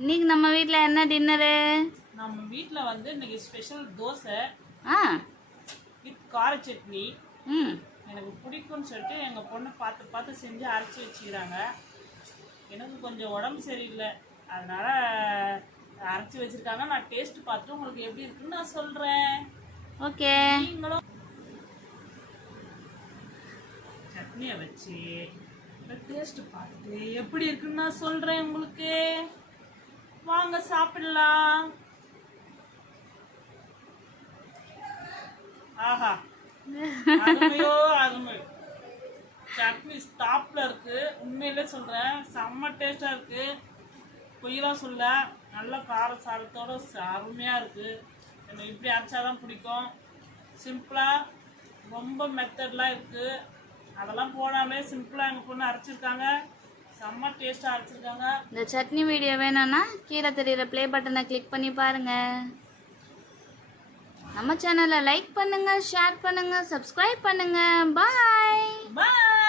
இன்னைக்கு நம்ம வீட்ல என்ன டின்னரு? நம்ம வீட்ல வந்து இன்னைக்கு ஸ்பெஷல் தோசை ஆ வித் கார சட்னி. ம் எனக்கு பிடிக்கும்னு சொல்லிட்டு எங்க பொண்ணு பார்த்து பார்த்து செஞ்சு அரைச்சி வச்சுக்கிறாங்க. எனக்கு கொஞ்சம் உடம்பு சரியில்லை, அதனால அரைச்சி வச்சிருக்காங்க. நான் டேஸ்ட் பார்த்துட்டு உங்களுக்கு எப்படி இருக்குன்னு நான் சொல்றேன். ஓகே. நீங்களும் சட்னியை வச்சு டேஸ்ட் பார்த்துட்டு எப்படி இருக்குன்னு நான் சொல்றேன் உங்களுக்கு. வாங்க சாப்பிடலாம். ஆஹா, அருமையோ அருமை. சட்னி ஸ்டாப்ல இருக்கு. உண்மையிலே சொல்றேன், செம்ம டேஸ்டா இருக்கு. பொய்யெல்லாம் சொல்ல, நல்ல கார சாதத்தோட அருமையா இருக்கு. எனக்கு இப்படி அரைச்சாதான் பிடிக்கும். சிம்பிளா, ரொம்ப மெத்தட்லாம் இருக்கு, அதெல்லாம் போடாமலே சிம்பிளா எங்க பொண்ணு அரைச்சிருக்காங்க. செம்ம டேஸ்டா அரைச்சிருக்காங்க. இந்த சட்னி வீடியோ வேணும்னா கீழே தெரியுற ப்ளே பட்டனை கிளிக் பண்ணி பாருங்க. நம்ம சேனலை லைக் பண்ணுங்க, ஷேர் பண்ணுங்க, சப்ஸ்கிரைப் பண்ணுங்க. பாய் பாய்.